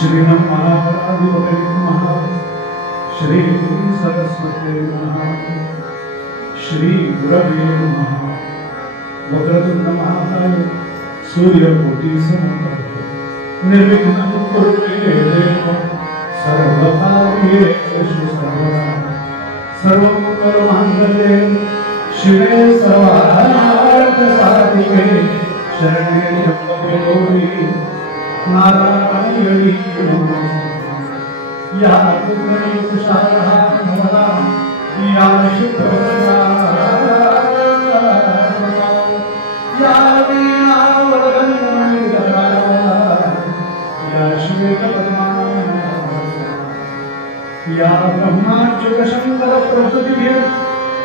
श्री महाराधिपते नमः। श्री सरस्वती नमः। श्री गुरवे नमः। वक्रतुंड महाकाय सूर्यकोटि समप्रभ निर्विघ्नं कुरु मे देव सर्वकार्येषु सर्वदा सर्वमङ्गलमाङ्गल्ये शिवे सर्वार्थसाधिके शरण्ये त्र्यम्बके गौरी नारायणी नमोस्तुते। या पुण्ययुक्तशाला भवदा या शुभवदा या वीणावरदन्यमण्डिता या श्वेतपद्मा या ब्रह्माच्युतशङ्कर प्रभृतिभिः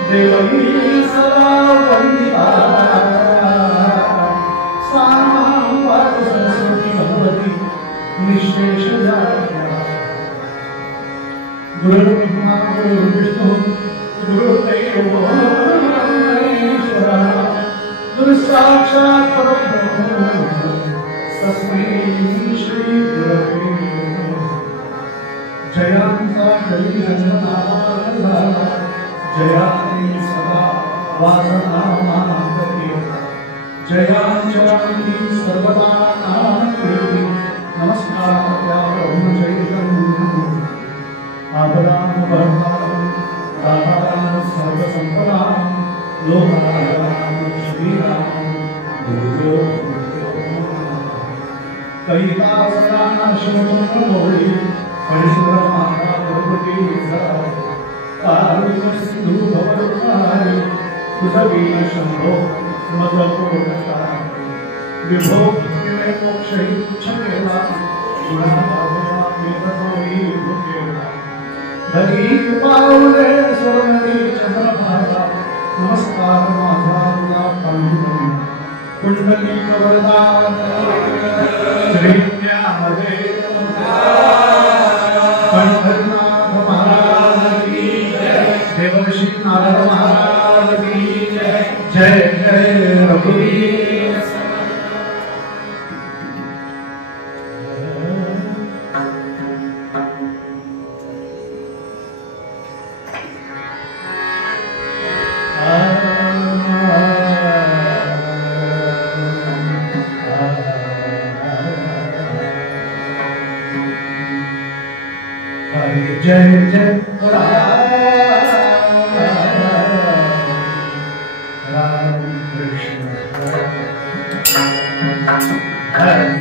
देवैः सदा वन्दिता सा वाच सरस्वती भगवती निःशेषजाया। गुरुर्ब्रह्मा गुरुर्विष्णुः गुरुर्देवो महेश्वरः गुरुसाक्षात् परब्रह्म तस्मै श्री गुरवे नमः। जयान्ता कलिजन्मनामार्धा जयाति सदा वासनामान्तरे जयाञ्चराणि सर्वदा नामप्रीति नमस्काराय ब्रह्मचैतन्यम् आपदामपहर्तारं दातारं सर्वसम्पदां लोकानां श्रीरामं गुरुभ्यो नमः। कैलासनाशोमोहि परिश्रमाः भगवती सिंधु भवदुःखारि सुधवीर शंभो मदकोटकारि विभो मे मोक्षैच्छकेला गुणाभवनामेततोहि भुकेला धरी पावले स्वरमणि चंद्रभागा नमस्कार माझा पंडित कुंडली कवरदान श्री ज्ञानदेव पंढरनाथ महाराज की जय। देवर्षि नारद महाराज की जय। जय जय रघुवीर। जय जय राम कृष्ण हरे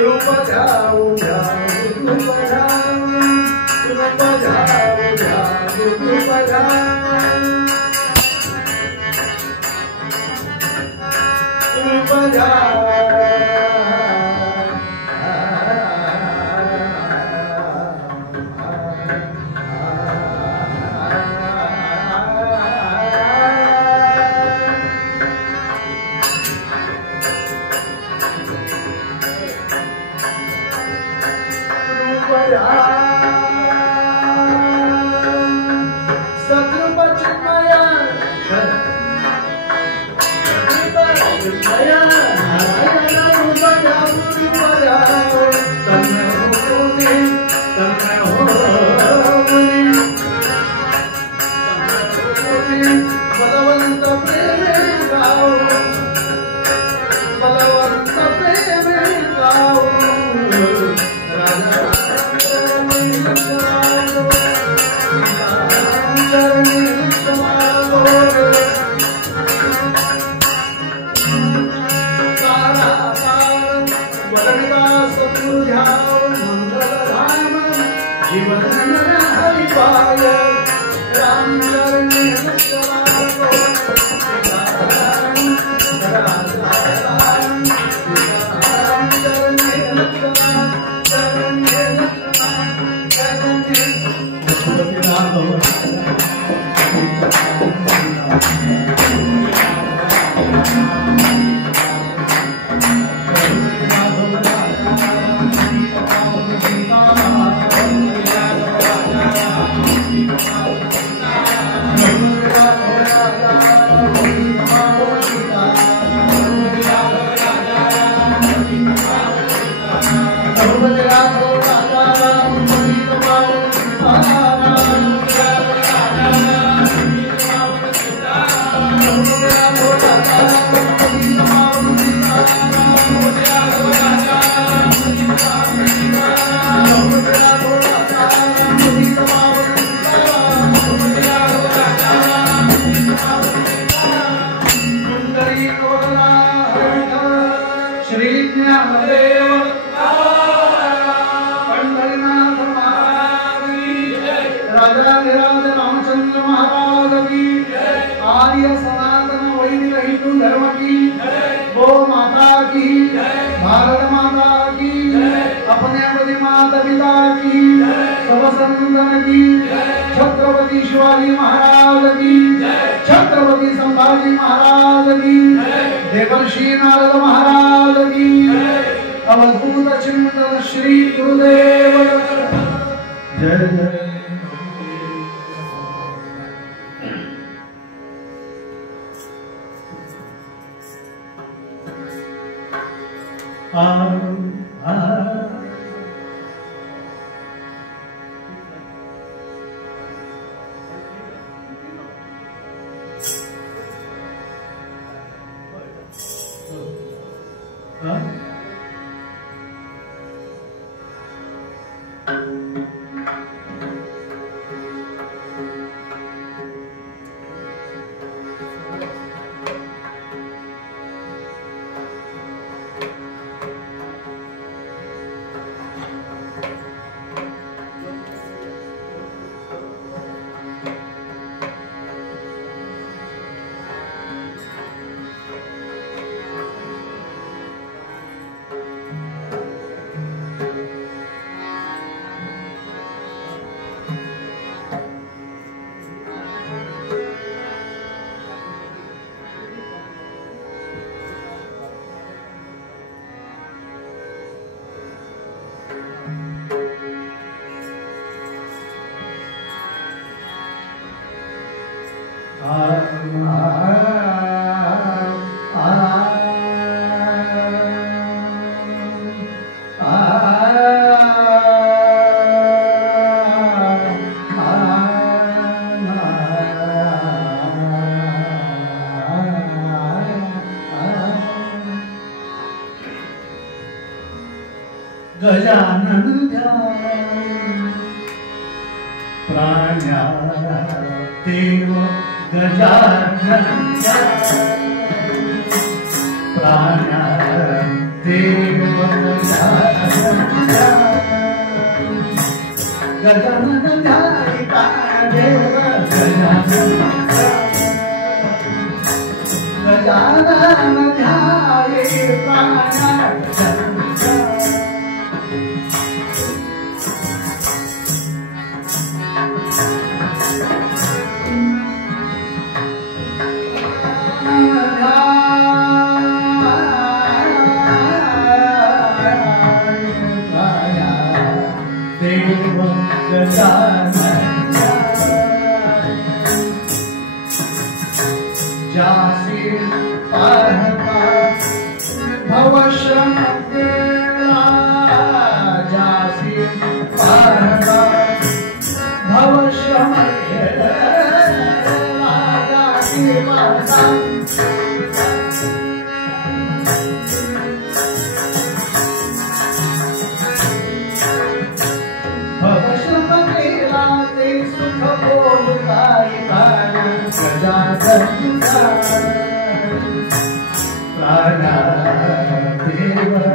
रूप ध्याओ ध्याओ रूप ध्याओ रूप ध्याओ ध्याओ रूप ध्याओ रूप ध्याओ छत्रपति शिवाजी महाराज की, छत्रपति संभाजी महाराज की, देवर्षि नारद महाराज की, अवधूत चिंतन श्री गुरुदेव जय जय। गजानन प्राण्या देव गजानन प्राण्या देव गजानन गजानन ध्यायी प्राणदेव गजानन ध्यायी प्राणदेव जासी पाहता भवश्रम केला जासी पाहता भवश्रम केला जासी पाहता सुख बोलताय प्राण गजानन प्राण देव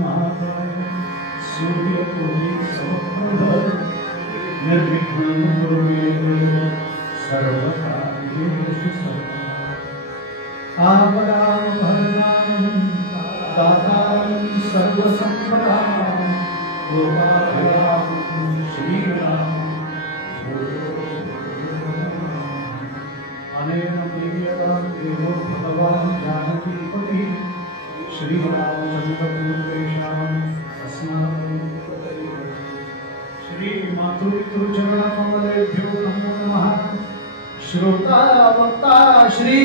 महाकाय सूर्यकोटि समप्रभ निर्विघ्नं कुरु मे देव सर्वकार्येषु सर्वदा आपदामहर्तारं दातारं सर्वसम्पदां गोपालं श्रीराम अनेन प्रियतां देवो भगवान् जानकीपति श्रीरामचन्द्रपूर्वेषाम् अस्माकं श्रीमातृपितृचरणकमलेभ्यो नमो नमः। श्रोता वक्ता श्री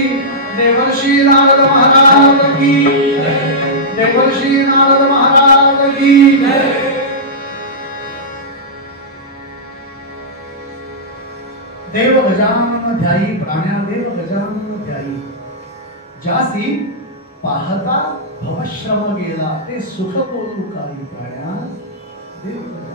देवर्षि नारद महाराज की देवर्षि नारद महाराज की देव गजानन ध्यायी प्राण्यादेव गजानन ध्यायी जासी पाहता भवश्रम गेला ते सुख बोलू काही प्राण्या देव गजानन।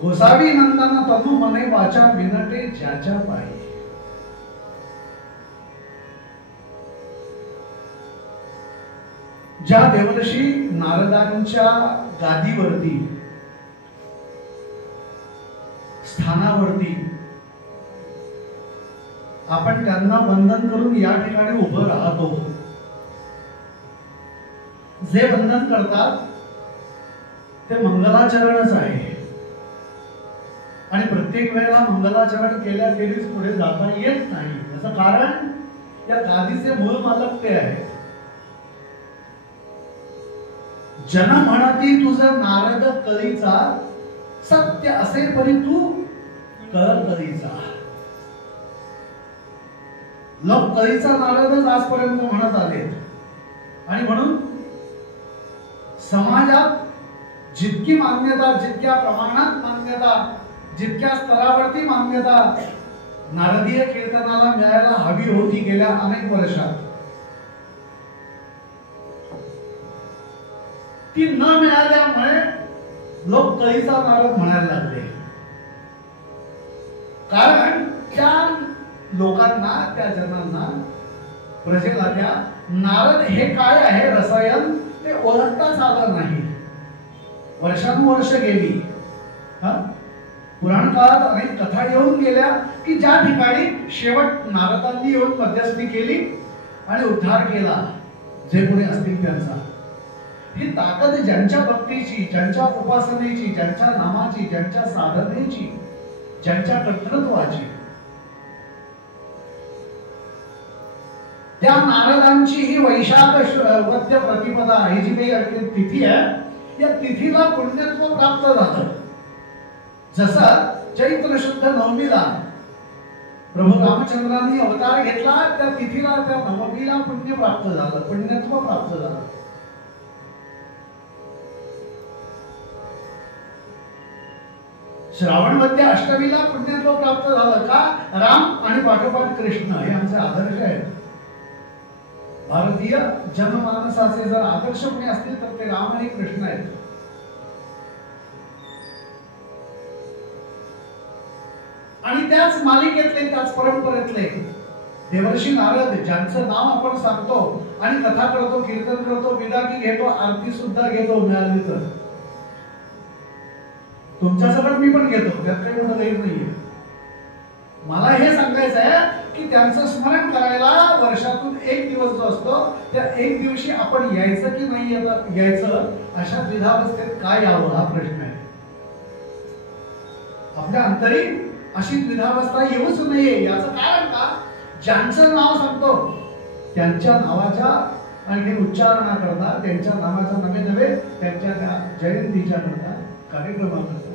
गोसावी नंदन तनु मने वाचा विनटे ज्याच्या पायी ज्या देवर्षी नारदांच्या गादीवरती स्थानावरती आपण त्यांना वंदन करून या ठिकाणी उभं राहतो, जे वंदन करतात ते मंगलाचरणच आहे आणि प्रत्येक वेळेला मंगलाचरण केल्या केलीच पुढे जाता येत नाही। याचं कारण या गादीचे मूळ मालक ते आहेत। जन म्हणती तुझं नारद कलीचा सत्य असे परी तू कर कलीचा। लोक कलीचा नारदच आजपर्यंत म्हणत आलेत आणि म्हणून समाजात जितकी मान्यता, जितक्या प्रमाणात मान्यता, जितक्या स्तरावरती मान्यता नारदीय कीर्तनाला मिळायला हवी होती गेल्या अनेक वर्षात, ती न मिळाल्यामुळे लोक कलीचा नारद म्हणायला लागले। कारण त्या लोकांना, त्या जनांना, प्रजेला त्या नारद हे काय आहे रसायन ते ओळखताच आलं नाही। वर्षानुवर्ष गेली, पुराण काळात अनेक कथा येऊन गेल्या की ज्या ठिकाणी शेवट नारदांनी येऊन मध्यस्थी केली आणि उद्धार केला जे कोणी असतील त्यांचा। ही ताकद ज्यांच्या भक्तीची, ज्यांच्या उपासनेची, ज्यांच्या नामाची, ज्यांच्या साधनेची, ज्यांच्या कर्तृत्वाची, त्या नारदांची ही वैशाख वद्य प्रतिपदा ही जी काही तिथी आहे, या तिथीला पुण्यत्व प्राप्त झालं। जसं चैत्र शुद्ध नवमीला प्रभू रामचंद्रांनी अवतार घेतला, त्या तिथीला, त्या नवमीला पुण्य प्राप्त झालं, पुण्यत्व प्राप्त झालं। श्रावण मध्ये अष्टमीला पुण्यत्व प्राप्त झालं का? राम आणि पाठोपाठ कृष्ण हे आमचे आदर्श आहेत। भारतीय जनमानसाचे जर आदर्श कोणी असतील तर ते राम आणि कृष्ण आहेत। आणि त्याच मालिकेतले, त्याच परंपरेतले देवर्षी नारद ज्यांचं नाव आपण सांगतो आणि कथा करतो, कीर्तन करतो, विदाकी घेतो, आरती सुद्धा घेतो मिळाली तर। तुमच्या सगळं मी पण घेतो, त्यात काही मोठं गैर नाहीये। मला हे सांगायचं आहे की त्यांचं स्मरण करायला वर्षातून एक दिवस जो असतो त्या एक दिवशी आपण यायचं की नाही यायचं, अशा द्विधावस्थेत काय यावं हा प्रश्न आहे। आपल्या अंतरी अशी द्विधावस्था येऊच नये। याचं कारण का? ज्यांचं नाव सांगतो त्यांच्या नावाच्या आणखी उच्चारणा करता, त्यांच्या नावाच्या नवे नवे त्यांच्या त्या जयंतीच्या करता, कार्यक्रमाकरता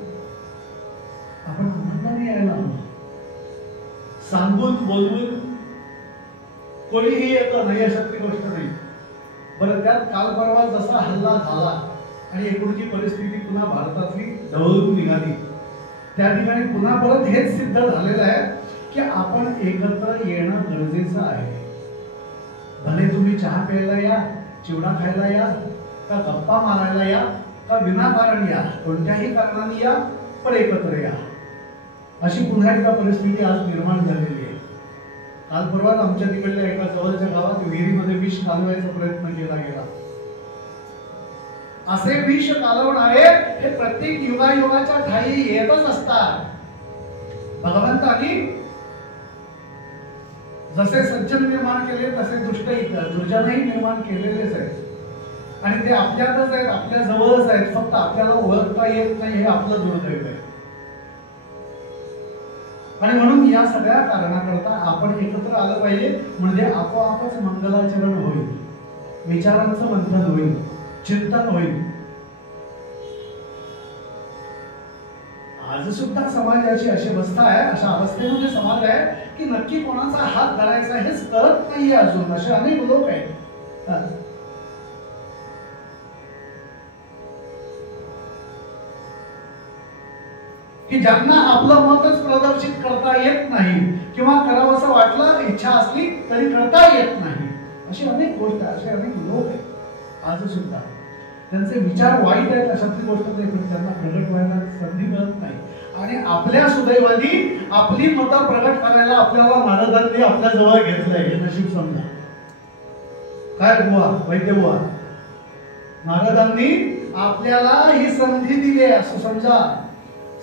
आपण आनंदाने यायला हवं। सांगून बोलून कोणीही येतं नाही अशक्य गोष्ट नाही। बरं, त्यात काल परवा जसा हल्ला झाला आणि एकूणची परिस्थिती पुन्हा भारतातली ढवळून निघाली, त्या ठिकाणी पुन्हा परत हेच सिद्ध झालेलं आहे की आपण एकत्र येणं गरजेचं आहे। भले तुम्ही चहा प्यायला या, चिवडा खायला या, का गप्पा मारायला या, का विनाकारण या, कोणत्याही कारणाने या, पण एकत्र या। अशी पुन्हा एकदा परिस्थिती आज निर्माण झालेली आहे। काल परवाच आमच्या तिकडल्या एका जवळच्या गावात विहिरीमध्ये विष कालवायचा प्रयत्न केला गेला. असे विष कालवणारे हे प्रत्येक युगायुगाच्या ठाई येतच असतात. भगवंतानी जसे सज्जन निर्माण केले तसे दुर्जनही निर्माण केलेलेच आहेत. आणि ते आपल्यातच आहेत, आपल्या जवळच आहेत, फक्त आपल्याला ओळखता येत नाही, हे आपलं दुर्दैव आहे. आणि म्हणून या सगळ्या कारणाकरता आपण एकत्र आलं पाहिजे, म्हणजे आपोआपच मंगलाचरण होईल, विचारांचं मंथन होईल, चिंतन होईल. आज सुद्धा समाजाची अशी अवस्था आहे, अशा अवस्थेमध्ये समाज आहे की नक्की कोणाचा हात धरायचा हेच कळत नाहीये अजून. असे अनेक लोक आहेत की ज्यांना आपलं मतच प्रदर्शित करता येत नाही, किंवा करावं असं वाटलं, इच्छा असली तरी करता येत नाही. अशी अनेक गोष्ट, असे अनेक लोक आहेत आज सुद्धा. त्यांचे विचार वाईट आहेत अशातली गोष्ट नाही, पण त्यांना प्रगट व्हायला संधी मिळत नाही. आणि आपल्या सुदैवानी आपली मतं प्रगट करायला आपल्याला नारदांनी आपल्या जवळ घेतलंय, हे नशीब समजा. काय बुवा, वैद्य बुवा, नारदांनी आपल्याला ही संधी दिली असं समजा.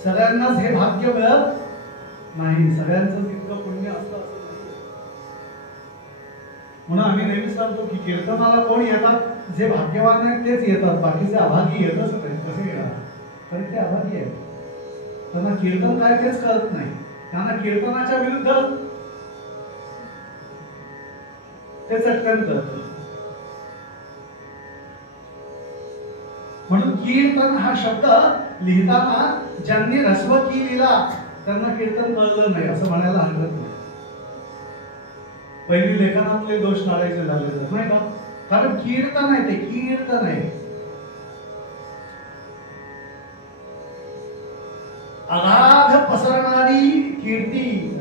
सगळ्यांनाच हे भाग्य मिळत नाही, सगळ्यांचं तितकं पुण्य असतं असं नाही. म्हणून आम्ही नेहमी सांगतो की कीर्तनाला कोण येतात, जे भाग्यवान आहेत तेच येतात, बाकीचे अभागी येतच नाही. कसे येणार, तरी ते अभागी आहेत. त्यांना कीर्तन काय तेच कळत नाही, त्यांना कीर्तनाच्या विरुद्ध ते चटकन करत. म्हणून कीर्तन हा शब्द लिहिताना ज्यांनी रस्वकी लिहिला त्यांना कीर्तन कळलं नाही असं म्हणायला हरकत नाही. पहिली लेखनातले दोष टाळायचे झाले नाही का, कारण कीर्तन आहे, ते कीर्तन आहे. अगाध पसरणारी कीर्ती,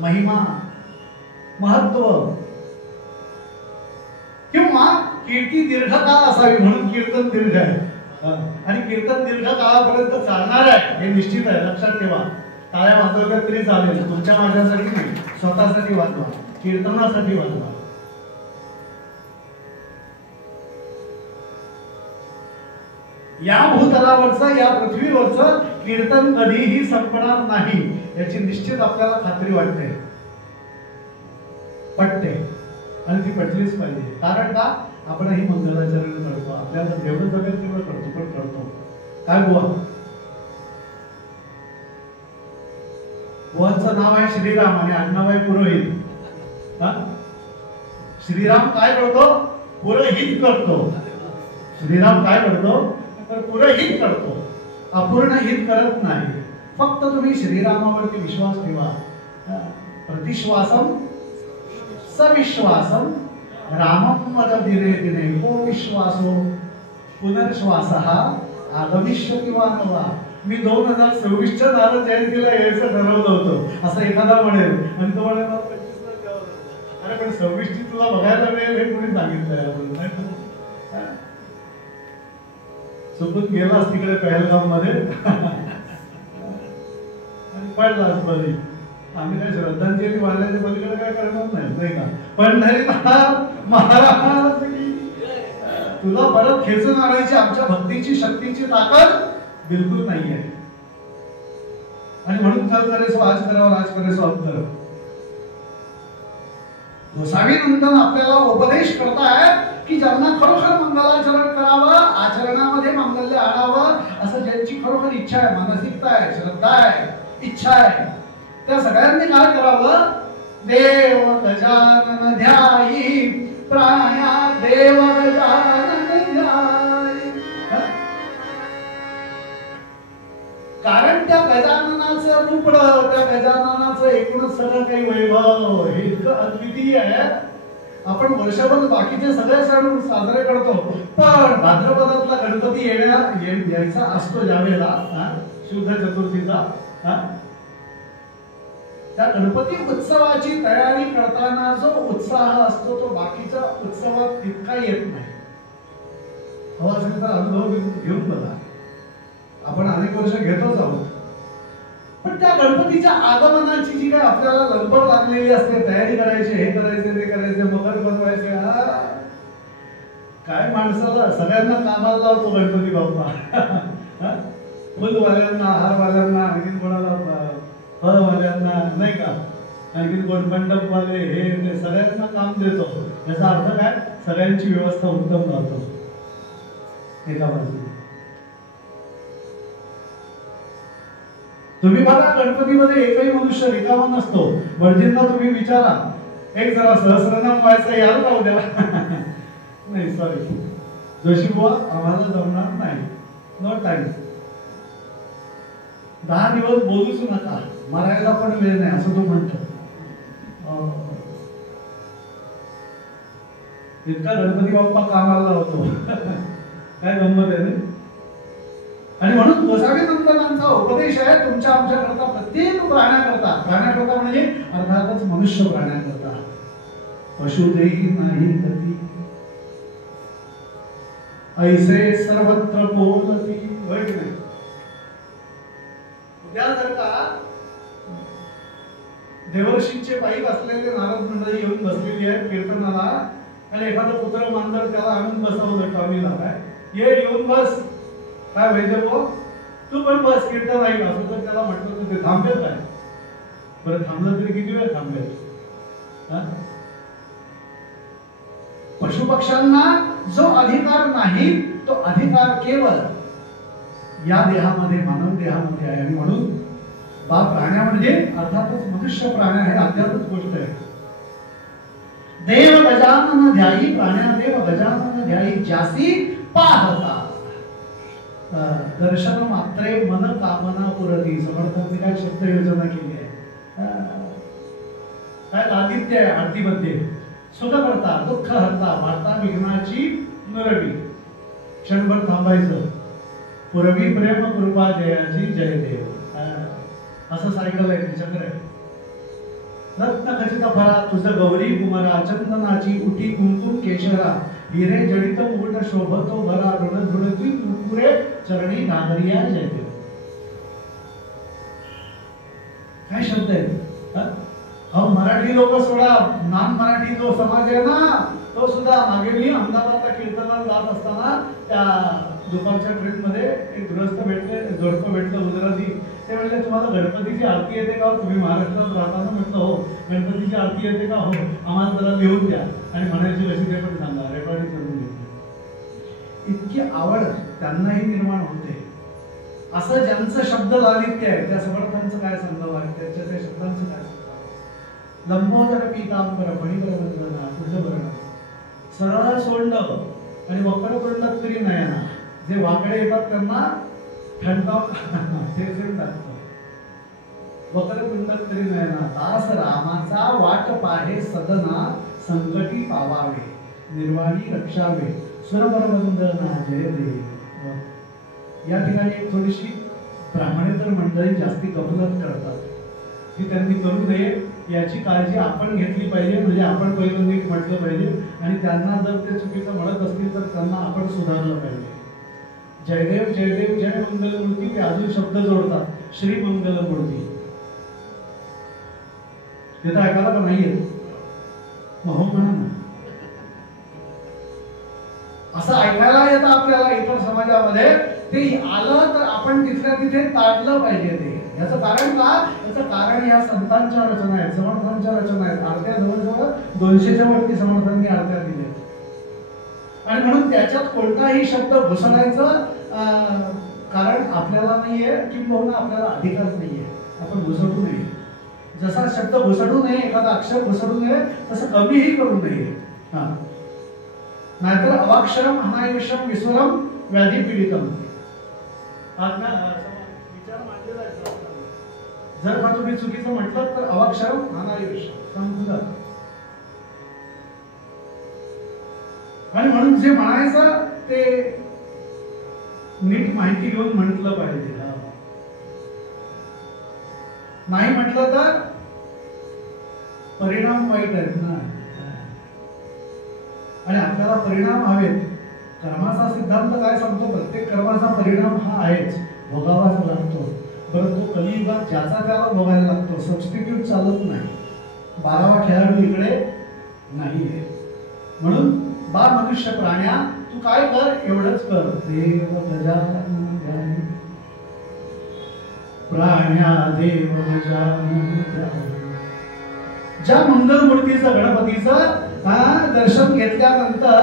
महिमा, महत्व, किंवा कीर्ती दीर्घकाळ असावी म्हणून कीर्तन दीर्घ आहे. आणि कीर्तन दीर्घ काळापर्यंत चालणार आहे हे निश्चित आहे, लक्षात ठेवा. टाळ्या वाजवल्या तरी चालेल, तुमच्या माझ्यासाठी नाही, स्वतःसाठी वाजवा, कीर्तनासाठी वाजवा. या भूतलावरचं, या पृथ्वीवरचं कीर्तन कधीही संपणार नाही याची निश्चित आपल्याला खात्री वाटते, पटते, आणि ती पटलीच पाहिजे. कारण का, आपणही मंगलाचरण करतो, आपल्याला जेवढं जमेल तेवढं करतो, पण करतो. काय बुवा, बुवांचं नाव आहे श्रीराम आणि आडनाव आहे पुरोहित. श्रीराम काय करतो, पुरोहित करतो. श्रीराम काय करतो, तर पुरोहित करतो, अपूर्ण हित करत नाही. फक्त तुम्ही श्रीरामावरती विश्वास ठेवा. प्रतिश्वासम सविश्वासम रामम वद दिने दिने को विश्वासो पुनर्श्वासः आगमिष्यति वा नवा. मी 2026च्या नारद जयंतीला यायचं ठरवलं होतं असं एखादा म्हणेल, आणि तो म्हणेल 25ला द्यावं. अरे पण 26ची तुला बघायला मिळेल हे कोणी सांगितलंय? सोबत गेलास तिकडे पहलगाम मध्ये आणि पडलास बरी. आम्ही काय श्रद्धांजली वाढल्याच्या पलीकडे काय करणार नाही का. पंढरीनाथ महाराज तुला परत खेचून आणायची आमच्या भक्तीची शक्तीची ताकद बिलकुल नाही आहे. आणि म्हणून चल करेसो आज करावं, आज करेसो अब कर. गोसावी नंदन आपल्याला उपदेश करतायत की ज्यांना खरोखर मंगलाचरण करावं, आचरणामध्ये मांगल्य आणावं, असं ज्यांची खरोखर इच्छा आहे, मानसिकता आहे, श्रद्धा आहे, इच्छा आहे, त्या सगळ्यांनी काय करावं, देव गजानन ध्यायी प्राया देव गजानन ध्यायी. कारण त्या गजाननाचं रूपडं, त्या गजाननाचं एकूणच सगळं काही वैभव हे इतकं अद्वितीय आहे. आपण वर्षभर बाकीचे सगळे सण साजरे करतो, पण भाद्रपदातला गणपती यायचा असतो ज्यावेळेला शुद्ध चतुर्थीचा, त्या गणपती उत्सवाची तयारी करताना जो उत्साह असतो तो बाकीच्या उत्सवात तितका येत नाही. हवा असेल तर अनुभव घेऊन बघा, आपण अनेक वर्ष घेतोच आहोत. पण त्या गणपतीच्या आगमनाची जी काय आपल्याला लगबग लागलेली असते, तयारी करायची, हे करायचे ते करायचे, मकर बनवायचे, काय माणसाला सगळ्यांना कामाला लावतो गणपती बाप्पा. फुलवाल्यांना, हारवाल्यांना, आणखीन कोणाला फळवाल्यांना, नाही का, आणखीन कोण मंडपवाले, हे ते सगळ्यांना काम देतो. याचा अर्थ काय, सगळ्यांची व्यवस्था उत्तम राहतो एका बाजूने. तुम्ही बघा गणपतीमध्ये एकही मनुष्य रिकामा नसतो. वडजींना तुम्ही विचारा, एक जरा सहस्रनाम व्हायचा यार राहू द्या. नाही सॉरी जोशी बुवा, आम्हाला जमणार नाही, नो टाइम. 10 दिवस बोलूच नका, मरायला पण वेळ नाही, असं तो म्हणतो. इतका गणपती बाप्पा कामाला होतो. काय गंमत आहे ना. आणि म्हणून गोसावी नंदनांचा उपदेश आहे तुमच्या आमच्याकरता, प्रत्येक प्राण्याकरता. प्राण्याकरता म्हणजे अर्थातच मनुष्य प्राण्याकरता. पशु देही नाही गती, ऐसे सर्वत्र बोलती. होय की नाही. उद्या जर का देवर्षींचे पायी असलेले नारद मंडळी येऊन बसलेली आहेत कीर्तनाला, आणि एखादं पुत्र मांजर त्याला आणून बसवलं टॉमीला, काय ये येऊन बस, काय वैद्य भाऊ तू पण बस कीर्तन ऐक, असं जर त्याला म्हटलं तर ते थांबेल काय? बरं थांबलं तरी किती वेळ थांबेल? पशुपक्ष्यांना जो अधिकार नाही तो अधिकार केवळ या देहामध्ये, मानव देहामध्ये आहे. आणि म्हणून प्राण्या म्हणजे अर्थातच मनुष्य प्राण्या हे अध्यात्मच गोष्ट आहे. देव गजानन ध्यायी, प्राण्या देव गजानन ध्यायी, ज्यासी पाहता दर्शन मात्रे मन कामना पुरती. समर्थांनी काय शब्द योजना केली आहे. काय आदित्य आहे आरतीमध्ये, सुख करता दुःख हरता, वार्ता विघ्नाची नरवी. क्षणभर थांबायचं, पुरवी प्रेम कृपा जयाची जय देव, असं सायकल आहे, चक्र आहे. रत्न खचित फळा तुझ गौरी कुमारा, चंदनाची उठी कुंकुम केशरा, हिरे जडित मुकुट शोभतो भरा, ऋण धुणती पुरे चरणी नागरिया जय देव. काय शब्द आहे. हा मराठी लोक सोडा, नाम मराठी जो समाज आहे ना, तो सुद्धा. मागे मी अहमदाबादला कीर्तनाला जात असताना त्या दुपारच्या ट्रेन मध्ये एक गृहस्थ भेटले, जोडपं भेटलं गुजराती. ते म्हणले तुम्हाला गणपतीची आरती येते का? तुम्ही महाराष्ट्रात राहताना. म्हटलं हो. गणपतीची आरती येते का? हो. आम्हाला जरा लिहून द्या, आणि म्हणायची कशी ते पण सांगा, रेकॉर्डिंग करून घेतली. इतकी आवड त्यांनाही निर्माण होते. असं ज्यांचं शब्द लालित्य आहे त्या समर्थांचं काय सांगावं आहे, त्याच्या त्या शब्दांचं काय सांगावं. लंबोदर पीतांबर फणीवर वंदना, पुढचं बरं सरळ सोडलं आणि वक्रतुंड तरी नयना. जे वाकडे येतात त्यांना ठणकाव ठेचून टाकतो. वक्रतुंड तरी नयना, दास रामाचा वाट पाहे सदना, संकटी पावावे निर्वाणी रक्षावे, सुरवर वंदना जय देव. या ठिकाणी एक थोडीशी ब्राह्मणेतर मंडळी जास्ती गफलत करतात, ती त्यांनी करू नये याची काळजी आपण घेतली पाहिजे. म्हणजे आपण पहिलं नीट म्हटलं पाहिजे, आणि त्यांना जर ते चुकीचं म्हणत असतील तर त्यांना आपण सुधारलं पाहिजे. जयदेव जयदेव जय मंगलमूर्ती, ते अजून शब्द जोडतात, श्री मंगलमूर्ती. ते तर ऐकायला का नाहीये? मग हो म्हणा ना. असं ऐकायला येतं आपल्याला इतर समाजामध्ये. ते आलं तर आपण तिथल्या तिथे ताडलं पाहिजे ते. याचं कारण का? याचं कारण या संतांच्या रचना आहेत, समर्थांच्या रचना आहेत. आरत्या जवळजवळ 200च्या वरती समर्थांनी आरत्या दिल्या, आणि म्हणून त्याच्यात कोणताही शब्द घुसडायचं कारण आपल्याला नाहीये, किंबहुना आपल्याला अधिकार नाहीये. आपण घुसडू नये. जसा शब्द घुसडू नये, एखादा अक्षर घुसडू नये, तसं कमीही करू नये. नाहीतर अवाक्षरम अनायुष्यम विस्वरम व्याधी पीडितम. विचार मांडलेला आहे. जर का तुम्ही चुकीचं म्हटलं तर अवाक्षरम अनायुष्यम संपलं. आणि म्हणून जे म्हणायचं ते नीट माहिती घेऊन म्हटलं पाहिजे. नाही म्हटलं तर परिणाम वाईट आहेत ना. आणि आपल्याला परिणाम हवेत. कर्माचा सिद्धांत काय सांगतो? प्रत्येक कर्माचा परिणाम हा आहेच, भोगावाच लागतो. परंतु कलियुगात ज्याचा त्याला बघायला लागतो, सबस्टिट्यूट चालत नाही. 12वा खेळाडू इकडे नाहीये. म्हणून बा मनुष्य प्राण्या तू काय कर, एवढंच कर. देव गजानन ध्यानी प्राण्या देव गजानन ध्यानी. ज्या मंगलमूर्तीचं गणपतीचं दर्शन घेतल्यानंतर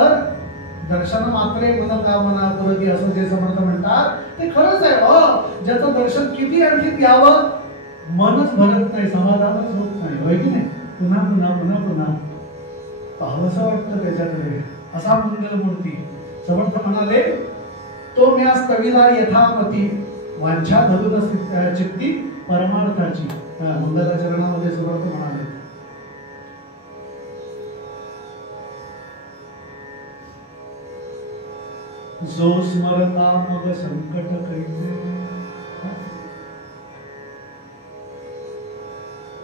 दर्शन मात्रे मन कामना पुरती असं जे समर्थ म्हणतात ते खरंच आहे. ज्याचं दर्शन किती आणखी घ्यावं, मनच भरत नाही, समाधानच होत नाही, होय की नाही. पुन्हा पुन्हा पुन्हा पुन्हा पाहावंसं वाटतं त्याच्याकडे. असा मंगलमूर्ती. समर्थ म्हणाले तो म्या स्तविला यथामती वांछा धरून चित्ती परमार्थाची. मंगलाचरणामध्ये समर्थ म्हणाले जो स्मरता मग संकट कैसे.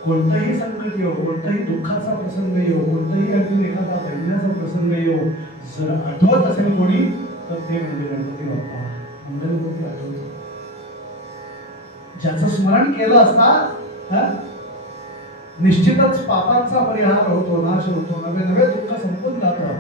कोणताही संकट येऊ, कोणताही दुःखाचा प्रसंग येऊ, कोणताही अगदी एखादा दैन्याचा प्रसंग येऊ, जर आठवत असेल कोणी तर ते म्हणजे गणपती बाप्पा, मंगलमूर्ती आठवत. ज्याचं स्मरण केलं असता निश्चितच पापांचा परिहार होतो, नाश होतो, नवे नवे दुःख संपून जातं.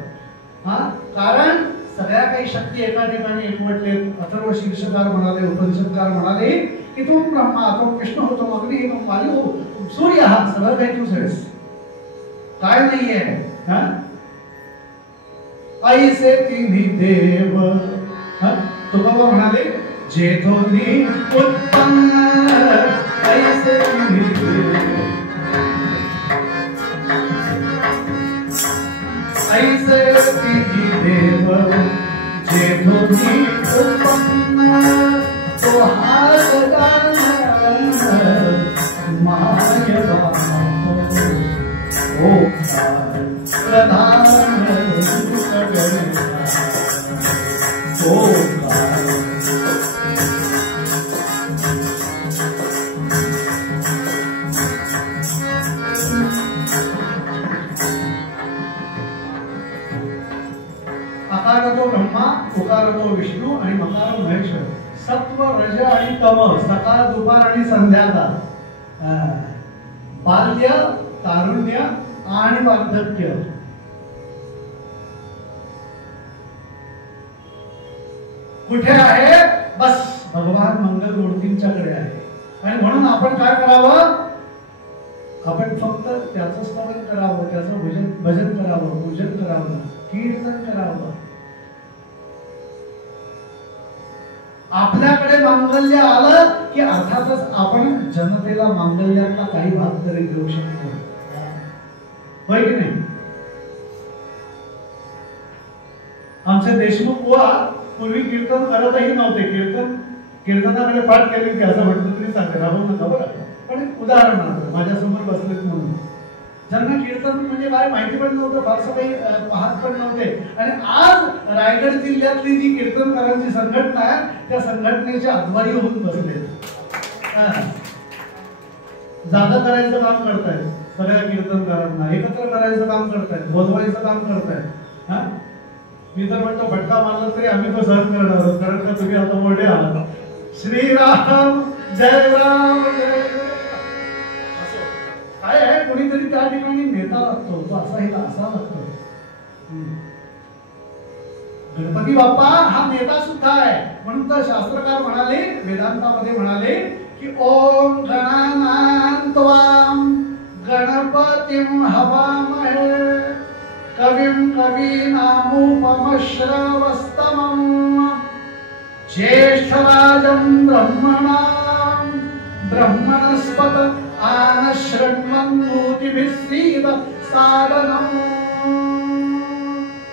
कारण सगळ्या काही शक्ती एका ठिकाणी एकवटले. अथर्व शीर्षकार म्हणाले, उपनिषदकार म्हणाले की तुम ब्रह्मा, तुम विष्णू हो, तुम अग्नि, तुम वायू हो, तुम सूर्य आहात. सगळं काही तूच आहेस, काय नाहीये. ऐसे तिन्ही देव. तुकोबा म्हणाले जेथोनी उत्पन्न ऐसे तिन्ही देव. ऐसे तिन्ही देव जेथोनी उत्पन्न तो हा गजानन माय बाप ओंकार प्रधान ओंकार. अकारतो ब्रह्मा, उकारतो विष्णू आणि मकार महेश्वर. सत्व, रज आणि तम, सकाळ, दुपार आणि संध्याकाळ, बाल्य, तारुण्य आणि वार्धक्य. कुठे आहे? बस भगवान मंगलमूर्तींच्याकडे आहे. आणि म्हणून आपण काय करावं? आपण फक्त त्याचं स्मरण करावं, त्याचं भजन करावं, पूजन करावं, कीर्तन करावं. आपल्याकडे मांगल्य आलं की अर्थातच आपण जनतेला मांगल्यातला काही भाग तरी देऊ शकतो, होय की नाही. आमचे देशमुख बुवा पूर्वी कीर्तन करतही नव्हते. कीर्तनाकडे पाठ केली की असं म्हटलं तरी चालते, राहू नका बरं. पण उदाहरणार्थ माझ्यासमोर बसलेत म्हणून ज्यांना कीर्तन म्हणजे काय माहिती पण नव्हतं, फारसं काही पाहत पण नव्हते. आणि आज रायगड जिल्ह्यातली जी कीर्तनकारांची संघटना आहे त्या संघटनेचे अध्वर्य होऊन बसलेत. जागा करायचं काम करतायत, सगळ्या कीर्तनकारांना एकत्र करायचं काम करतायत, बोलवायचं काम करतायत. मी तर म्हणतो फटका मारला तरी आम्ही तो सहन करणार आहोत, कारण का तुम्ही आता मोठे आहात. श्रीराम जय राम जय. काय आहे, कोणीतरी त्या ठिकाणी नेता लागतो, तो असा लागतो. गणपती बाप्पा हा नेता सुद्धा आहे. म्हणून तर शास्त्रकार म्हणाले, वेदांतामध्ये म्हणाले की ओम गणानान्त्वां गणपतिं हवामहे कविं कवीनामुपमश्रवस्तमं ज्येष्ठराजं ब्रह्मणस्पत आनशृण्वन्नोतिभिः सीद सादनम्.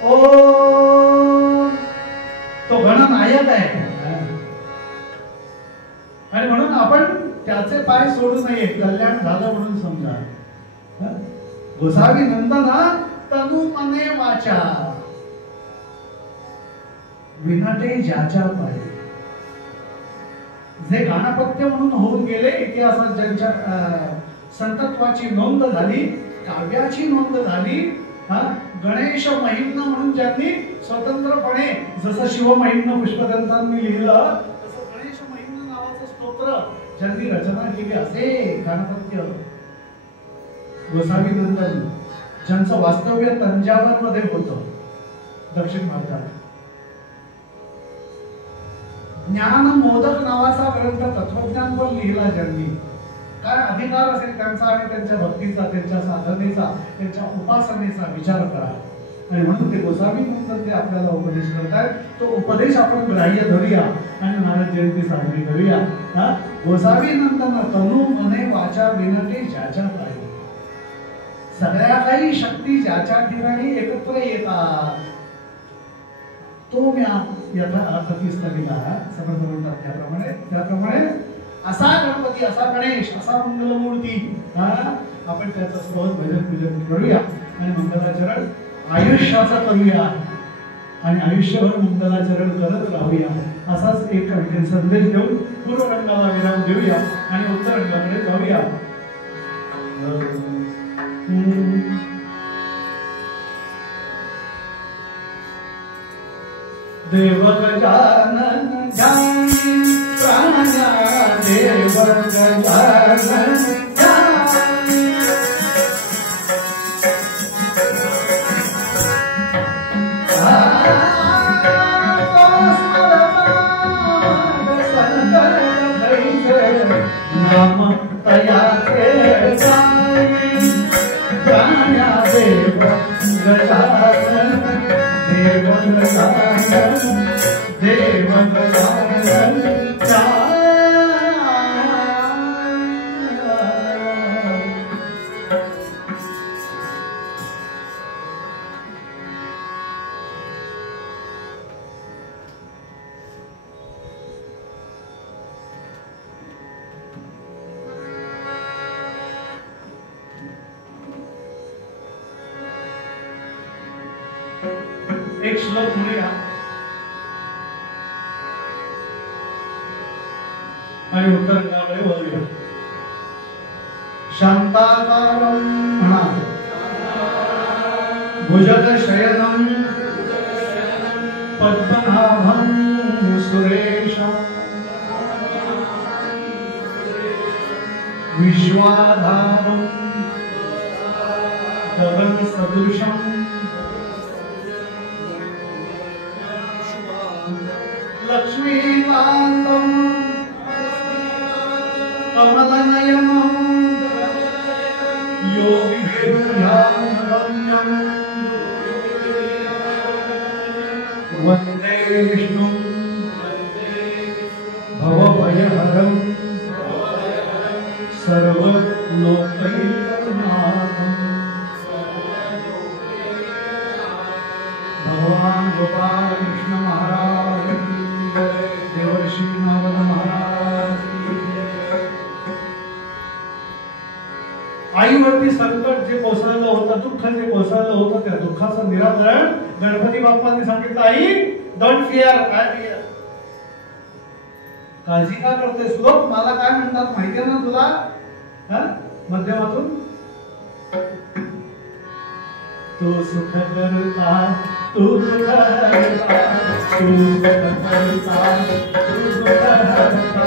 ओम. तो गणनायक आहे. आणि म्हणून आपण त्याचे पाय सोडू नये, कल्याण झालं म्हणून समजा. गोसावी नंदना तनु मने वाचा विनते ज्याच्या पाय. जे गाणपत्य म्हणून होऊन गेले, इतिहासात ज्यांच्या संतत्वाची नोंद झाली, काव्याची नोंद झाली, गणेश महिम्न म्हणून ज्यांनी स्वतंत्रपणे, जसं शिवमहिम्न पुष्पदंतांनी लिहिलं तसं गणेश महिम्न नावाचं स्तोत्र ज्यांनी रचना केली असे गणपत्य गोसावी नंदन, ज्यांचं वास्तव्य तंजावर मध्ये होतं दक्षिण भारतात. ज्ञान मोदक नावाचा ग्रंथ तत्वज्ञान पण लिहिला ज्यांनी. काय अधिकार असेल त्यांचा आणि त्यांच्या भक्तीचा, त्यांच्या साधनेचा, त्यांच्या उपासनेचा विचार करा. आणि म्हणून ते गोसावी नंदन ते आपल्याला उपदेश करतायत. तो उपदेश आपण ग्राह्य धरूया आणि नारद जयंती साजरी करूया. गोसावी नंदन तनु मने वाचा विनते ज्याच्या पायी, सगळ्या काही शक्ती ज्याच्या ठिकाणी एकत्र येतात. तो म्या यथार्थीस्थलीला समर्थ म्हणतात. त्याप्रमाणे असा गणपती, असा गणेश, असा मंगलमूर्ती आपण त्याचं स्तोत्र भजन पूजन करूया आणि मंगलाचरण आयुष्याचं करूया आणि आयुष्यभर मंगलाचरण करत राहूया. असाच एक आणखी संदेश देऊन पूर्वरंगाला विराम देऊया आणि उत्तरंगाकडे जाऊया. देव गजानन जानी प्राणा, देव गजानन जानी नाम तयाचे जाई प्राण्या, देव गजानन, देव गजानन, देव गजानन जाई. एक श्लोक म्हणूया आणि उत्तरंगाकडे वळूया. शांताकारं म्हणा, भुजगशयनं पद्मनाभं सुरेशं, विश्वाधारं गगनसदृशं, लक्ष्मीकान्तं कमलनयनं, योगिभिर्ध्यानगम्यं, वन्दे विष्णुं भवभयहरं, सर्वलोकैकनाथं. भगवान गोपाल कृष्ण महाराज, देवर्षी नारद महाराज. आईवरती संकट जे कोसळलं होतं, दुःख जे कोसळलं होतं, त्या दुःखाचं निराकरण गणपती बाप्पांनी सांगितलं. I don't fear, I fear. काळजी का करतेस? लोक मला काय म्हणतात माहितीये ना तुला? मध्यमातून तू सुख करता, तू दुःख करता, तू सुख करता, तू दुःख करता,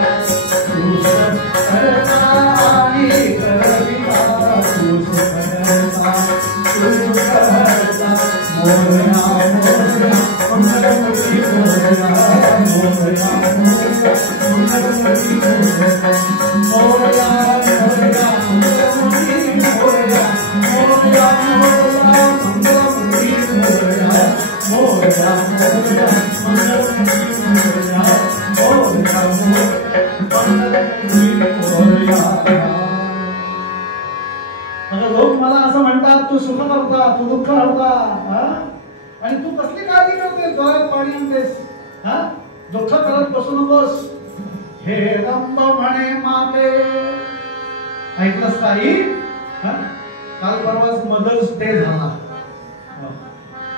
तू सुख करता आणि करविता, तू सुख करता, तू दुःख करता. मोरया मोरया मंगलमूर्ती मोरया, मोरया मोरया मंगलमूर्ती मोरया, मोरया मोरया मंगलमूर्ती मोरया, मोरया मोरया मंगलमूर्ती मोरया, मोरया मोरया मंगलमूर्ती मोरया, मोरया मंगलमूर्ती मोरया. अगं लोक मला असं म्हणतात, तू सुख करता, तू दुःख हरता, आणि तू कसली काळजी करतेस, डोळ्यात पाणी आणतेस, दुःख करत बसू नकोस. हे रंब म्हणे माते, ऐकलंस काही? काल परवाच मदर्स डे झाला,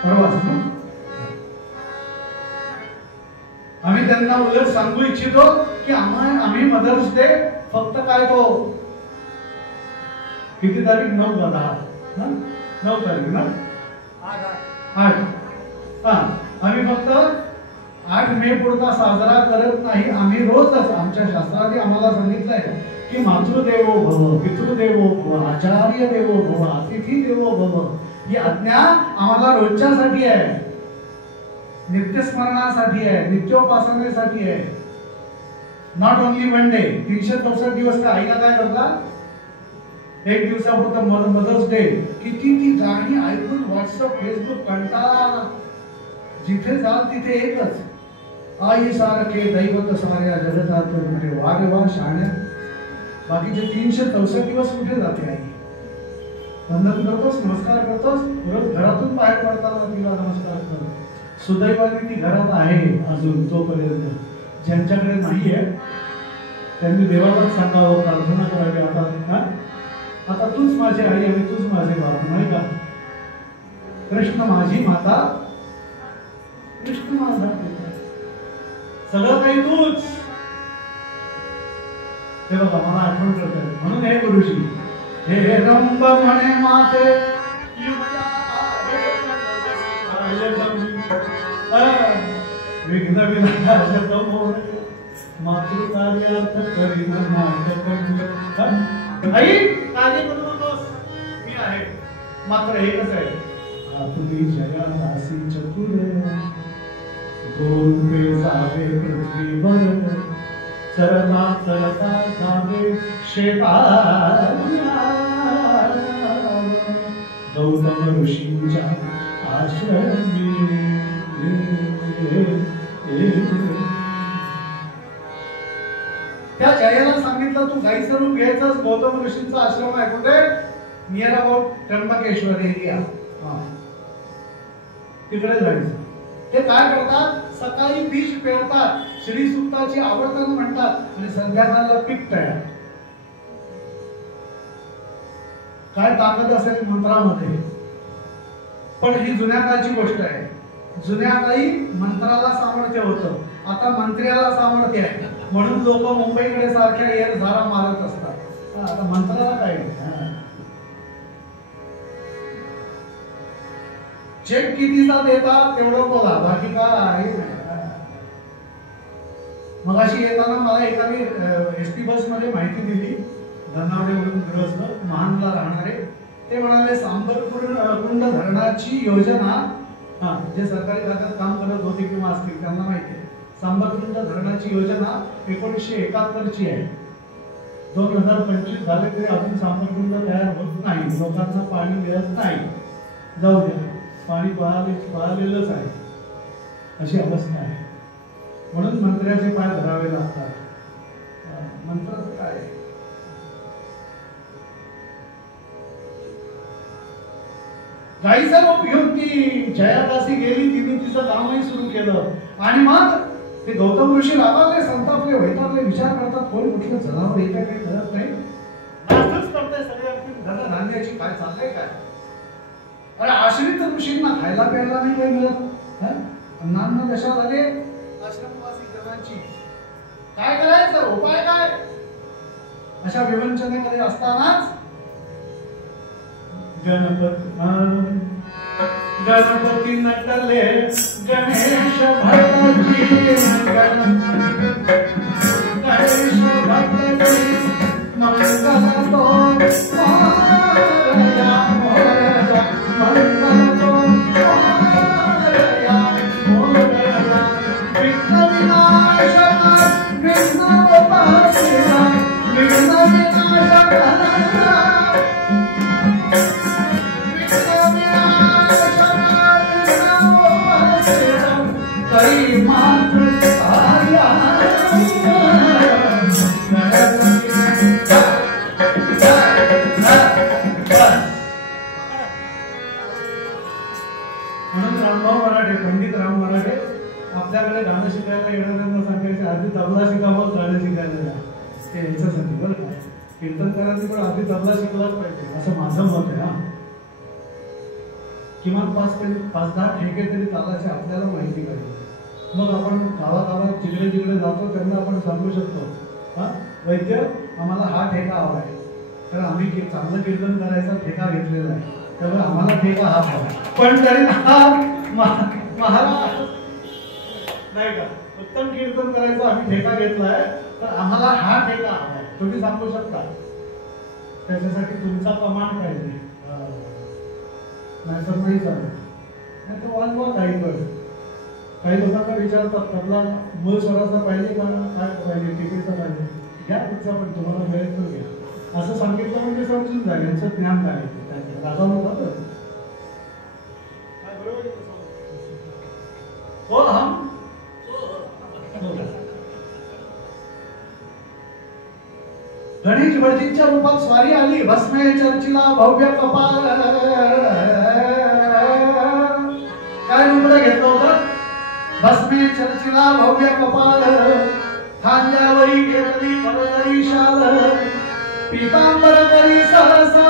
परवाच ना. आम्ही त्यांना उलट सांगू इच्छितो की आम्ही मदर्स डे फक्त काय तो किती तारीख? 9 का 10? 9 तारीख ना, 8. आम्ही फक्त 8 8 मे पुरता साजरा करत नाही आम्ही. रोजच आमच्या शास्त्राने आम्हाला सांगितलंय की मातृदेवो भव, पितृदेवो भव, आचार्य देवो भव, अतिथी देवो भव ही आज्ञा आम्हाला रोजच्यासाठी आहे, नित्यस्मरणासाठी आहे, नित्योपासनेसाठी आहे. Not only one day. 364 दिवस का आईला काय करतात? एक दिवसापुरतं मदर्स डे. किती ती गाणी ऐकून व्हॉट्सअप फेसबुक कंटाळा आला. जिथे जाल तिथे एकच, आई सारखे दैवत साऱ्या जगतात. म्हणजे वा रे वा शहाण्या. बाकीचे 364 दिवस कुठे जाते आई? वंदन करतोस, नमस्कार करतोस, रोज घरातून बाहेर पडताना तिला नमस्कार करतो. सुदैवाने ती घरात आहे अजून तोपर्यंत. ज्यांच्याकडे नाहीये त्यांनी देवालाच सांगावं, प्रार्थना करावी. आता तूच माझी आई आणि तूच माझे बाप, नाही का? कृष्ण माझी माता, कृष्ण माझा पिता, सगळं काही तूच. ते बघा मला आठवण करतोय. म्हणून हे गुरुजी, हे रंब म्हणे माते विघ्न विनाशक मोर मातृकार्यार्थ करीन नाटक. आई काळजी करू नकोस, मी आहे. मात्र एकच आहे, आपली जया दासी चतुर, गोरूपे जावे पृथ्वीवर, चरता चरता जावे शेतात. गौतम ऋषींच्या आश्रमी. त्या जयाला सांगितलं तू गाईचं रूप घ्यायचं. गौतम ऋषींचा आश्रम आहे कुठे? Near about Trimbakeshwar area. तिकडे जायचं. ते काय करतात? सकाळी बीज पेरतात, श्री सुक्ताची आवर्तन म्हणतात आणि संध्याकाळला पीक तयार. काय ताकद असेल मंत्रामध्ये. पण ही जुन्या काळची गोष्ट आहे. जुन्या काळी मंत्राला सामर्थ्य होतं, आता मंत्र्याला सामर्थ्य आहे. म्हणून लोक मुंबईकडे सारख्या एअर झाला मारत असतात. आता मंत्राला काय? चेक कितीचा देतात तेवढं बोला, बाकी काय आहे नाही. मगाशी येताना मला एकाने एसटी बस मध्ये माहिती दिली, धनावडेवरून गृहस्थ महानला राहणारे. ते म्हणाले सांबरकुंड धरणाची योजना, जे सरकारी खात्यात काम करत होते किंवा असतील त्यांना माहिती आहे, सांबरकुंड धरणाची योजना 1971 ची आहे. 2025 झाले तरी अजून सांबरकुंड तयार होत नाही. लोकांना पाणी मिळत नाही. जाऊ द्या, पाणी बहालेलंच आहे, अशी अवस्था आहे. म्हणून मंत्र्याचे पाय धरावे लागतात. मंत्राचं काय? गाईचा रूप घेऊन ती जयादासी गेली. तिने तिचं कामही सुरू केलं. आणि मग ते गौतम ऋषी रागावले, संतापले, वैतागले, विचार करतात कोण कुठलं जनावर येतं काही कळत नाही. नाचच करताय सगळ्या धनधान्याची. काय चाललंय काय? अरे आश्रित ऋषींना खायला प्यायला नाही काही मिळत. अन्नान्न दशा झाले आश्रमवासी जनांची. काय करायचं? उपाय काय? अशा विवंचनेमध्ये असतानाच गणपती नटले गणेश भटजी, गणेश भटजी मंगल तो मोरया मोरया, मंगल तो मोरया मोरया. विघ्न विनाशक विघ्न उपासिता, विघ्न विनाशक पंडित राम मराठे आपल्याकडे गाणं शिकायला येणाऱ्यांना सांगायचे आधी तबला शिका मग गाणं शिकायला जा. ते याच्यासाठी बरं काय, कीर्तनकारांनी पण आधी तबला शिकलाच पाहिजे असं माझं मत आहे. किमान 5-10 ठेके तरी तालाचे आपल्याला माहिती पाहिजे. मग आपण गावागावात जिकडे जिकडे जातो त्यांना आपण सांगू शकतो, वैद्य आम्हाला हा ठेका हवा आहे, तर आम्ही चांगलं कीर्तन करायचा ठेका घेतलेला आहे, त्यामुळे आम्हाला ठेका हा हवा. पण तरी हा महाराज नाही का उत्तम कीर्तन करायचा आम्ही ठेका घेतलाय, तर आम्हाला हा ठेका हवाय. तुम्ही सांगू शकता? त्याच्यासाठी तुमचा प्रमाण पाहिजे, नाहीतर नाही चालत. नाही तर वाजवा काही पण. काही लोकांना विचारतात तबला मूळ स्वराचा पाहिजे का, काय पाहिजे, टिपेचा पाहिजे, घ्या कुठचा पण तुम्हाला मिळेल तो घ्या. असं सांगितलं म्हणजे समजून जाईल यांचं ज्ञान काय आहे. राजा नव्हता तर हो हम गणेश भटजींच्या रूपात स्वारी आली. भस्मे चर्चिला भव्य कपाल. काय रूप घेतलं होतं? भस्मे चर्चिला भव्य कपाल. खांद्यावरी घेतली कवळी शाल. पीतांबर करी सहसा.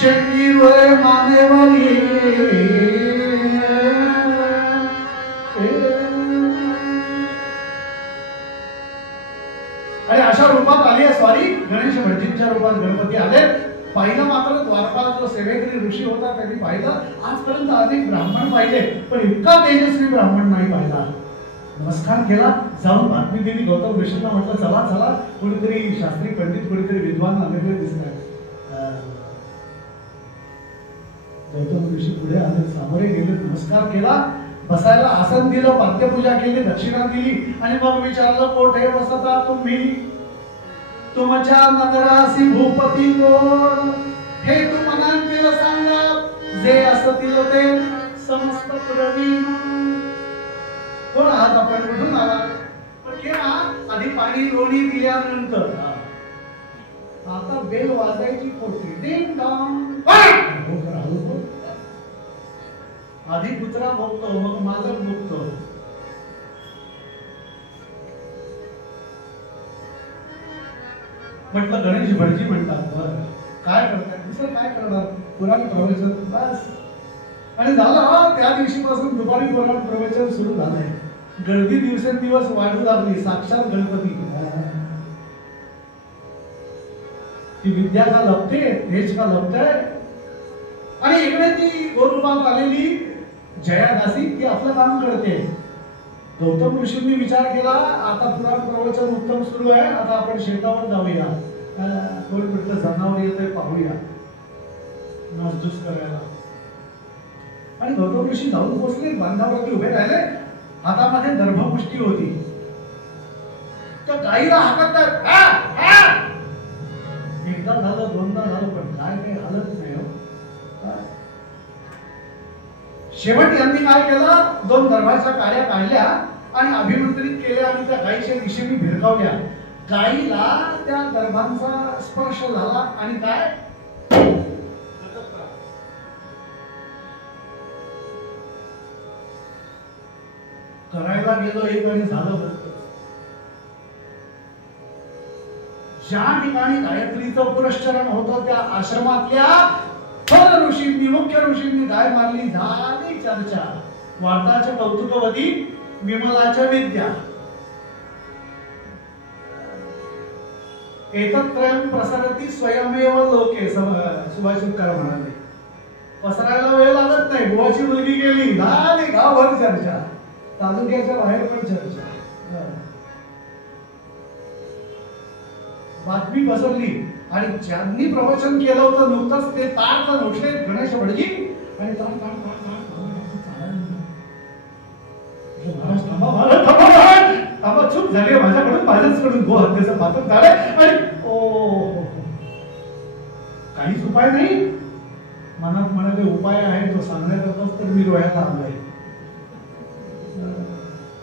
शेंडीवर मानेवरी. आणि अशा रूपात आली आहे स्वारी. गणेश भटजींच्या रूपात गणपती आले. पाहिलं मात्र द्वारपाल जो सेवेकरी ऋषी होता त्यांनी पाहिलं. आजपर्यंत अनेक ब्राह्मण पाहिले पण इतका तेजस्वी ब्राह्मण नाही पाहिला. नमस्कार केला, जाऊन बातमी दिली गौतम ऋषींना. म्हटलं चला चला, कोणीतरी शास्त्री पंडित, कोणीतरी विद्वान आलेले दिसतात. गौतम ऋषी पुढे आले, सामोरे गेले, नमस्कार केला, बसायला आसन दिलं, पाद्यपूजा केली, दक्षिणा दिली आणि मग विचारलं कोठे बसता तुम्ही? तुमच्या नगरासी भूपती कोण? हे तू मनांतील सांगा, जे असतील ते समस्त प्रवीण. कोण आहात आपण, कुठून आला? पण केव्हा? आधी पाणी लोणी दिल्यानंतर. आता बेल वाजायची खोटी. Ding dong. आधी कुत्रा भोगतो, मग मालक भोगतो. म्हटलं गणेश भटजी म्हणतात, बरं काय करतात? दुसरं काय करणार, पुराण प्रवचन बस. आणि झालं. त्या दिवशीपासून दुपारी पुराण प्रवचन सुरू झालंय. गर्दी दिवसेंदिवस वाढू लागली. साक्षात गणपती. ती विद्या का लपते, तेज का लपतंय. आणि इकडे ती गोरूपात आलेली जयादासी ती आपलं काम करते. गौतम ऋषींनी विचार केला, आता पुराण प्रवचन उत्तम सुरू आहे, आता आपण शेतावर जाऊया. कोण म्हटलं जनावर येतंय पाहूया, नासधूस करायला. आणि गौतम ऋषी जाऊन पोहोचले, बांधावरती उभे राहिले, हातामध्ये दर्भपुष्टी होती. त्या गाईला हाकतात. एकदा झालं, दोनदा झालं, पण काय काही हालत नाही. शेवट यांनी काय केलं, 2 दर्भाच्या काड्या काढल्या आणि अभिमंत्रित केल्या आणि त्या गायीच्या दिशेने भिरकावल्या. गायीला त्या दर्भांचा स्पर्श झाला आणि काय करायला गेलो एक आणि झालं. ज्या ठिकाणी गायत्रीचं पुरस्चरण होतं त्या आश्रमातल्या थोर ऋषींनी, मुख्य ऋषींनी गाय मारली. झाली चर्चा. वार्ताच्या कौतुकवती विमलाच्या विद्या. एतत्रयं प्रसरती स्वयमेव लोके. सुभाषितकार म्हणाले, पसरायला वेळ लागत नाही. बुवाची मुलगी गेली, झाली गावभर चर्चा, तालुक्याच्या बाहेर पण चर्चा. बातमी पसरली आणि ज्यांनी प्रवचन केलं होतं नुकतंच ते तार उठले गणेश भटजी आणि थांबा, चूक झाली माझ्याकडून, माझ्याचकडून गो हत्येचं पातक झालंय. आणि ओ काहीच उपाय नाही. मनात म्हणाले उपाय आहे, तो सांगण्याकरताच तर मी डोळ्याला आलोय.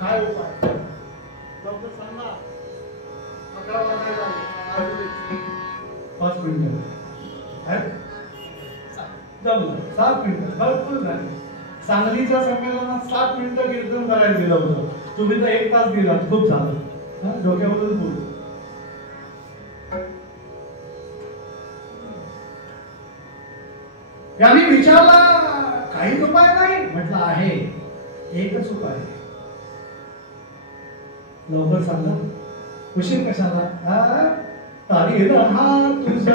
काय उपाय? लवकर सांगा. 11 वाजायला 5 मिनिटं. 7 मिनिटं भरपूर झाली. सांगलीच्या संमेलनात 7 मिनिटं कीर्तन करायला दिलं होतं. तुम्ही तर 1 तास दिला, खूप झालं. डोक्यावरून बोल. यांनी विचारला, काहीच उपाय नाही? म्हटलं आहे, एकच उपाय. लवकर सांगा. उशीर कशाला? तारी रहा तुझ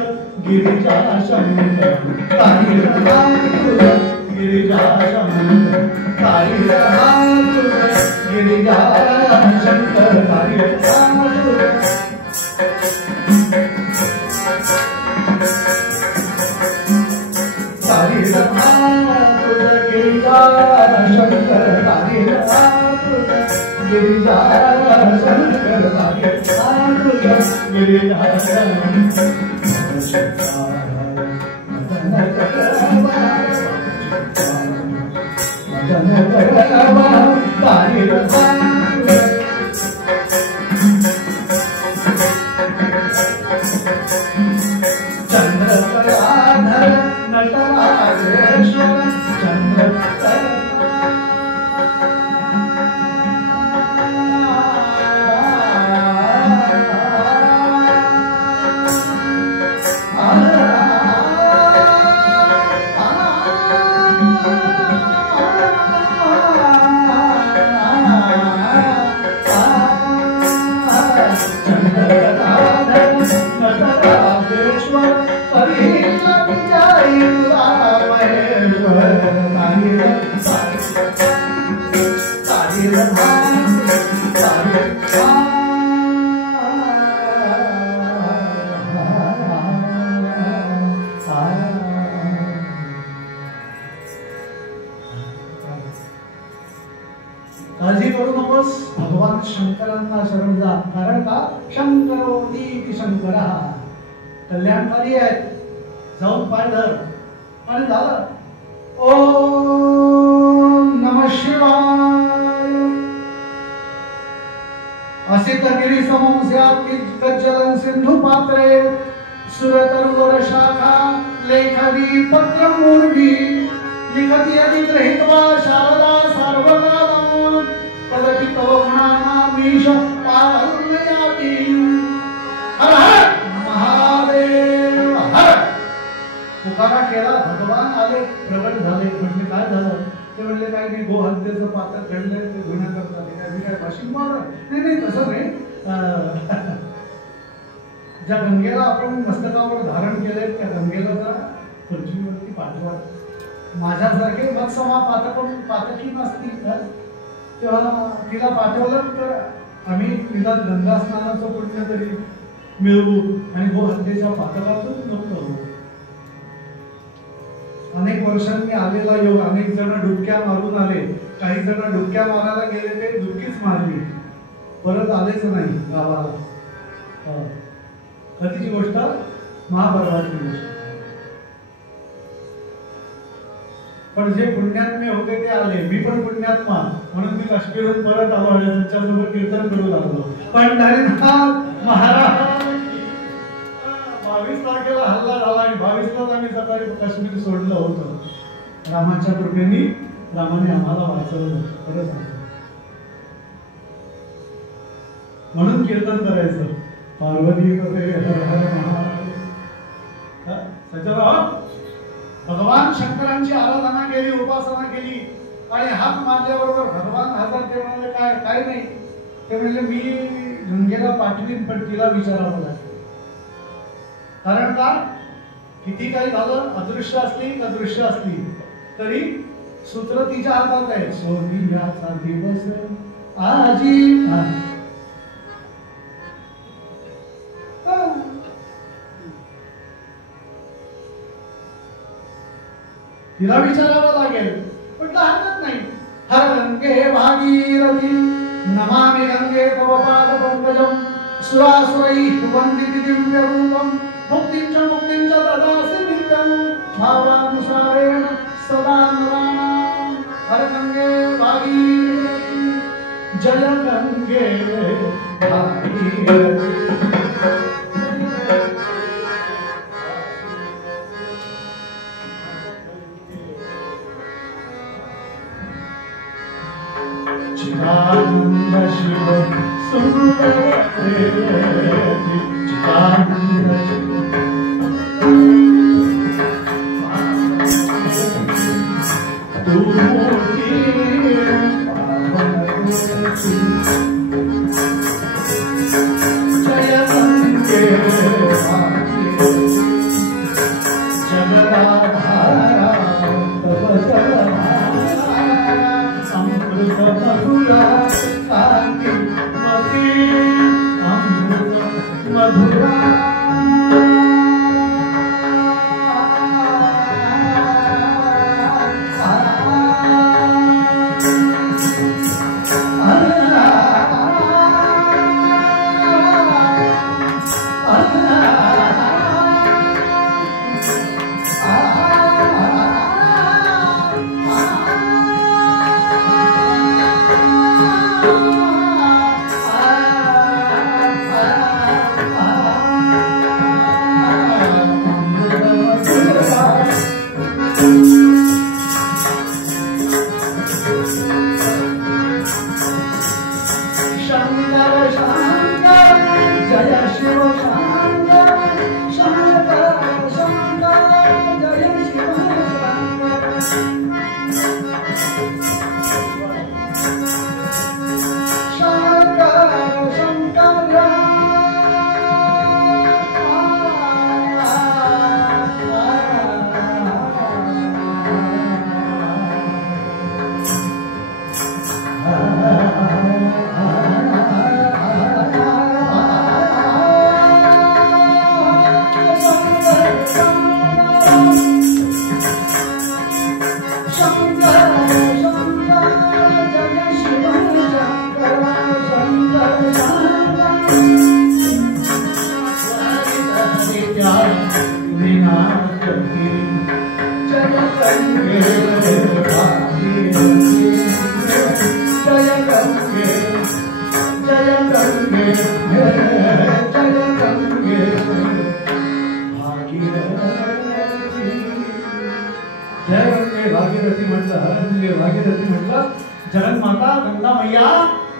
गिरिजा शंकर, तारी रहा तुझ गिरिजा शंकर तारी गिरिजा शंकर तारी गिरिजा शंकर तारी गिरिजा शंकर तारी गिरिजा चंद्रकलाधर नटराजेश्वर काळजी करू नकोस, भगवान शंकरांना शरण जा. कारण का शंकरोती शंकरा कल्याणकारी आहेत. जाऊन पाय धर आणि झालं. ओम नमः शिवाय. असित गिरी समोस्यात गज्जलं सिंधु पात्रे सुरतरुवर शाखा लेखवी पत्र मूर्वी लिखती अधिग्रहित्वा शारदा सार्वकालं कलपितो गुणानामीश पालयाति. हर हर महादेव हर. पुकारा केला, भगवान आले, प्रगट झाले. म्हणजे काय झालं ते म्हणले काय मी गोहत्येचं पात्र घडलंय ते गुन्ह्याकरता ते काय मी काय भाषिक मार नाही तसं नाही. ज्या गंगेला आपण मस्तकावर धारण केलंय त्या गंगेला जरा पृथ्वीवरती पाठवा. माझ्यासारखे मत्समा पातकी नसतील तेव्हा तिला पाठवलं तर आम्ही तिला गंगा स्नानाचं पुण्य तरी मिळवू आणि गोहत्येच्या पातकातून मुक्त होऊ. अनेक वर्षांनी आलेला योग. अनेक जण डुबक्या मारून आले. काही जण डुबक्या मारायला गेले ते डुबकीच मारली, परत आलेच नाही गावाला. कधीची गोष्ट? महाभारताची गोष्ट. पण जे पुण्यात्मे होते ते आले. मी पण पुण्यात्मा म्हणून मी काश्मीरहून परत आलो आणि तुमच्यासोबत कीर्तन करू लागलो. पण हरिनाथ महाराज 22 तारखेला हल्ला झाला आणि 22लाच आम्ही सकाळी काश्मीर सोडलं होतं. रामाच्या कृपेने रामाने आम्हाला वाचवलं. खरं सांगतो. म्हणून कीर्तन करायचं. पार्वती हर हर महादेव. सज्जन भगवान शंकरांची आराधना केली, उपासना केली आणि हात मारल्याबरोबर भगवान हजर. ते म्हणले काय काय नाही. ते म्हणले मी गंगेला पाठवीन पण तिला विचारावं लागेल. कारण का किती काही झालं, अदृश्य असली का दृश्य असली तरी सूत्र तिच्या हातात आहे. सोनियाचा दिवस आजी. तिला विचारावं लागेल पण हरकत नाही. हर गंगे भागीरथी नमामि गंगे तव पाद पंकजम सुरासुरैः वन्दिति दिव्य रूपम मुक्तिं च ददासि नित्यं भावानुसारेण सदा नराणां. हर गंगे भागीरथी जय गंगे भागीरथी. चिदानंद शिव सुंदर तेजी. चिदानंद तू मूर्ति जय गंगे जगदाधारा भागीरथी म्हटलं, भागीरथी म्हटलं, जगन्माता गंगा मैया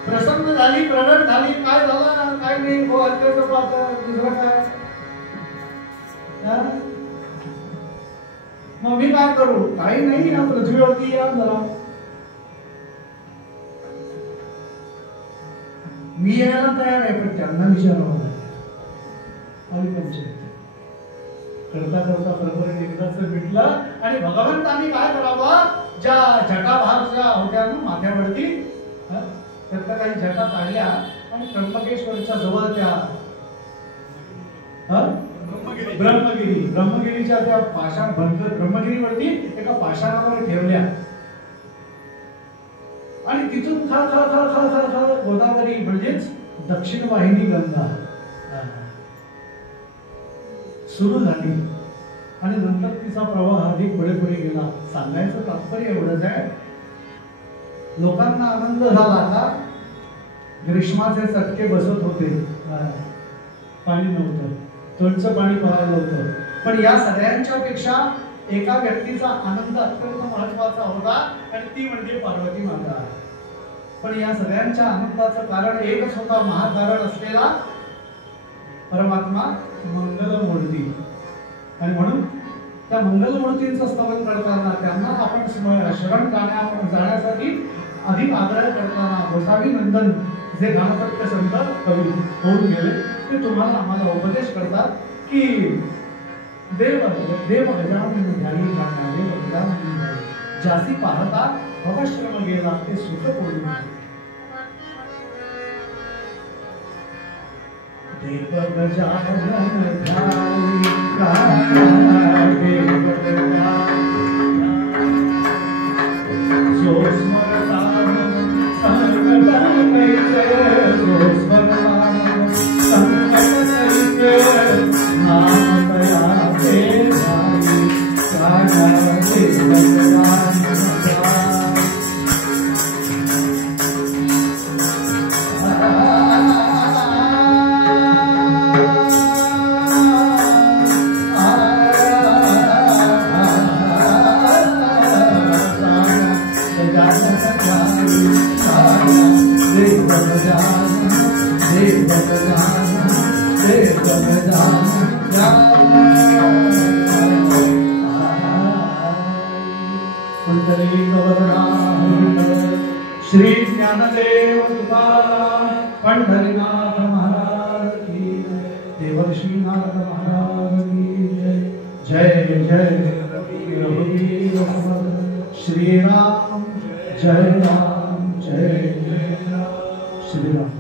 प्रसन्न झाली, प्रगट झाली. काय झालं काय नाही, हो अत्यंत दुसरं काय. मग मी काय करू? काही नाही, या पृथ्वीवरती या जरा. मी यायला तयार आहे, पण त्यांना विचारावं लागेल. पंचायत करता करता बरोबर एकदाच भेटलं आणि भगवंतांनी काय करावं, ज्या जटाभारच्या होत्या ना माथ्यावरती, त्यातल्या काही जटा काढल्या आणि त्र्यंबकेश्वरच्या जवळ त्या ब्रह्मगिरीच्या त्या पाषाण ब्रह्मगिरीवरती एका पाषाणावर ठेवल्या आणि तिथून खळ खळ खळ खळ खळ खळ गोदावरी म्हणजेच दक्षिण वाहिनी गंगा सुरू झाली आणि नंतर तिचा प्रवाह अधिक पुढे पुढे गेला. सांगायचं तात्पर्य एवढंच आहे, लोकांना आनंद झाला का ग्रीष्माचे चटके बसत होते, पाणी नव्हतं, तोंडचं पाणी पहायला होतं, पण या सगळ्यांच्या पेक्षा एका व्यक्तीचा आनंद अत्यंत महत्वाचा होता आणि ती म्हणजे पार्वती माता. पण या सगळ्यांच्या आनंदाचं कारण एकच होता, महाकारण असलेला परमात्मा मंगलमूर्ती. आणि म्हणून त्या मंगलमूर्तींचं स्तवन करताना त्यांना आपण शरण जाण्यासाठी अधिक आग्रह करताना गोसावी नंदन जे गाणपत्य संत कवी होऊन गेले ते तुम्हाला आम्हाला उपदेश करतात की देव गजानन ध्यायी गाणा, देव गजानन ध्यायी, ज्यासी पाहता भवश्रम गेला ते सुख पडून. देव गजानन ध्यायी गाणा, देव जो स्मरता संकट नैते, जो स्मरता संकट नैते, नाम तयाचे भाई गाणा देव गजानन ध्यायी. श्री ज्ञानदेव तुकाराम पंढरीनाथ महाराज की जय, देवर्षीनाथ महाराज की जय. जय जय रघुवीर श्रीराम जय राम जय जय राम श्रीराम.